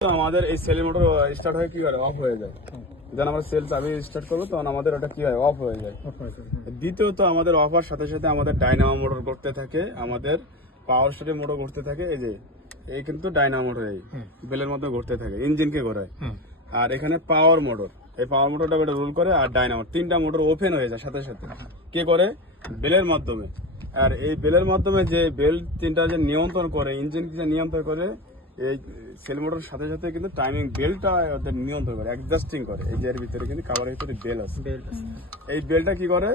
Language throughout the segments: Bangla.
আমাদের এই সেল মোটর স্টার্ট হয়ে কি করে অফ হয়ে যায়। যখন আমরা সেল চাবি স্টার্ট করবো তখন আমাদের ওটা কি হয় অফ হয়ে যায়। দ্বিতীয়ত আমাদের অফ হওয়ার সাথে সাথে আমাদের ডাইনামো মোটর করতে থাকে, আমাদের পাওয়ার স্টার্টের মোটর করতে থাকে। এই যে এই কিন্তু ডাইনামো মোটর এই বেলের মধ্যে ঘুরতে থাকে, ইঞ্জিনকে ঘোরায়। আর এখানে পাওয়ার মোটর, এই পাওয়ার মোটরটা রুল করে। আর ডাইনামো, তিনটা মোটর ওপেন হয়ে যায় সাথে সাথে। কে করে? বেলের মাধ্যমে। আর এই বেলের মাধ্যমে যে বেল তিনটা যে নিয়ন্ত্রণ করে, ইঞ্জিনকে যে নিয়ন্ত্রণ করে, এই সেল মোটরের সাথে সাথে কিন্তু টাইমিং বেলটা ওদের নিয়ন্ত্রণ করে, অ্যাডজাস্টিং করে। এই যে এর ভিতরে কিন্তু কাভারের ভিতরে বেল আছে। এই বেলটা কি করে?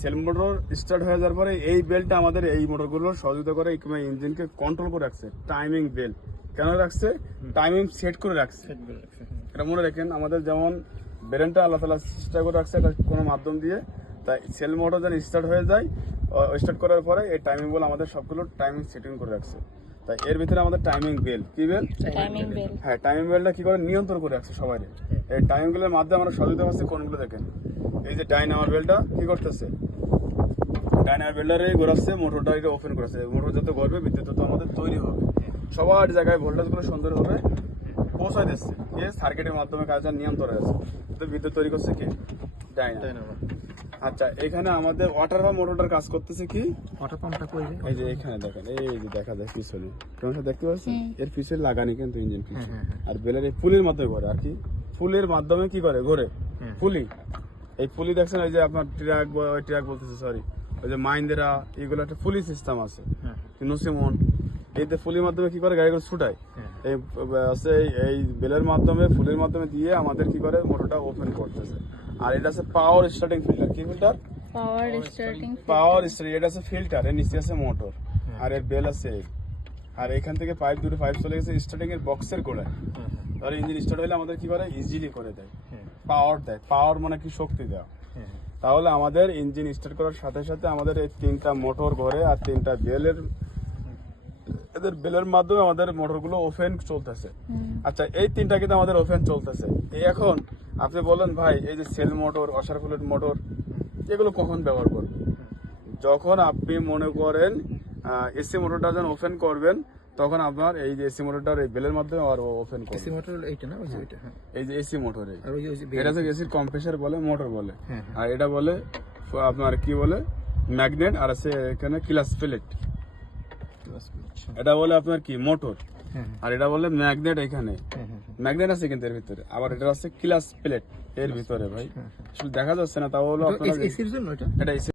সেল মোটর স্টার্ট হয়ে যাওয়ার পরে এই বেলটা আমাদের এই মোটরগুলো সহযোগিতা করে, ইঞ্জিনকে কন্ট্রোল করে রাখছে। টাইমিং বেল কেন রাখছে? টাইমিং সেট করে রাখছে। এটা মনে রাখেন, আমাদের যেমন ব্রেনটা আল্লাহ তাআলা চেষ্টা করে রাখছে এটা কোনো মাধ্যম দিয়ে। তাই সেল মোটর যেন স্টার্ট হয়ে যায়, স্টার্ট করার পরে এই টাইমিং বল আমাদের সবগুলো টাইমিং সেটিং করে রাখছে। তাই এর ভিতরে আমাদের টাইমিং বেল, কি বেল? Timing bell. হ্যাঁ, টাইমিং বেলটা কি করে নিয়ন্ত্রণ করে রাখছে সবাই। এই টাইমিং বেলের মাধ্যমে আমরা সহযোগিতা পাচ্ছি কোনগুলো দেখেন। এই যে ডাইনামার বেলটা কি করতেছে? ডাইনামার বেলটারে ঘোরাচ্ছে, মোটরটা এটা ওপেন করেছে। মোটর যত ঘুরবে বিদ্যুৎ তত আমাদের তৈরি হবে, সবার জায়গায় ভোল্টেজগুলো সুন্দরভাবে পৌঁছায় দিচ্ছে। এ সার্কিটের মাধ্যমে কাজটা নিয়ন্ত্রণ আছে। তো বিদ্যুৎ তৈরি করছে কি? ডাইনামো। আচ্ছা, এখানে আমাদের ওয়াটার পাম্প মোটরটার কাজ করতেছে কি? ওয়াটার পাম্পটা কই যায়? এই যে এখানে দেখেন, এই যে দেখা যায় পিছনে, তোমরা দেখতে পাচ্ছ এর পিছনে লাগানি কিন্তু ইঞ্জিন পিছনে। আর বেলের এই পুলির মাধ্যমে ঘোরে। আর কি ফুলের মাধ্যমে কি করে? ঘোরে পুলি। এই পুলি দেখছেন, এই যে আপনার ট্রাক বলতেছে, সরি, ওই যে মাইন্দেরা, এগুলো একটা পুলি সিস্টেম আছে, নসিমন। এইতে ফুলির মাধ্যমে কি করে? গাড়িগুলো ছুটায়। এই বেলের মাধ্যমে, ফুলের মাধ্যমে দিয়ে আমাদের কি করে? মোটরটা ওপেন করতেছে। আর এটা আছে পাওয়ার স্টার্টিং ফিল্টার। কি ফিল্টার? পাওয়ার স্টার্টিং। পাওয়ার স্টার্টিং। এটা আছে ফিল্টার, এর নিচে আছে মোটর, আর এর বেল আছে। আর এখান থেকে দুটো পাইপ চলে গেছে স্টার্টিং এর বক্সের গোড়ায়। তাহলে ইঞ্জিন স্টার্ট হলে আমাদের কি করে? ইজিলি করে দেয়, পাওয়ার দেয়। পাওয়ার মানে কি? শক্তি দেওয়া। তাহলে আমাদের ইঞ্জিন স্টার্ট করার সাথে সাথে আমাদের এই তিনটা মোটর ঘরে, আর তিনটা বেলের, এদের বেলের মাধ্যমে আমাদের মোটরগুলো ওপেন চলতেছে। আচ্ছা, এই তিনটা কিন্তু আমাদের ওপেন চলতেছে। এখন আপনি বলেন ভাই, এই যে সেল মোটর, অসারকুলেট মোটর, এগুলো কখন ব্যবহার করবেন? যখন আপনি মনে করেন এসি মোটরটা যখন ওপেন করবেন, তখন আপনার এই যে এসি মোটরটার এই বেলের মাধ্যমে আর ওপেন করবেন। এসি মোটর এইটা না, ওই যে এটা। হ্যাঁ, এই যে এসি মোটর, আর ওই যে এটা হচ্ছে এসির কম্প্রেসার বলে, মোটর বলে। আর এটা বলে আপনার কি বলে? ম্যাগনেট। আর আছে এখানে ক্লাস প্লেট। এটা বলে আপনার কি? মোটর। আর এটা বলে ম্যাগনেট। এখানে ম্যাগনেট আছে কিন্তু এর ভিতরে, আবার এটা আছে ক্লাস প্লেট এর ভিতরে। ভাই আসলে দেখা যাচ্ছে না, তাও হলো আপনার এসির জন্য এটা। এটা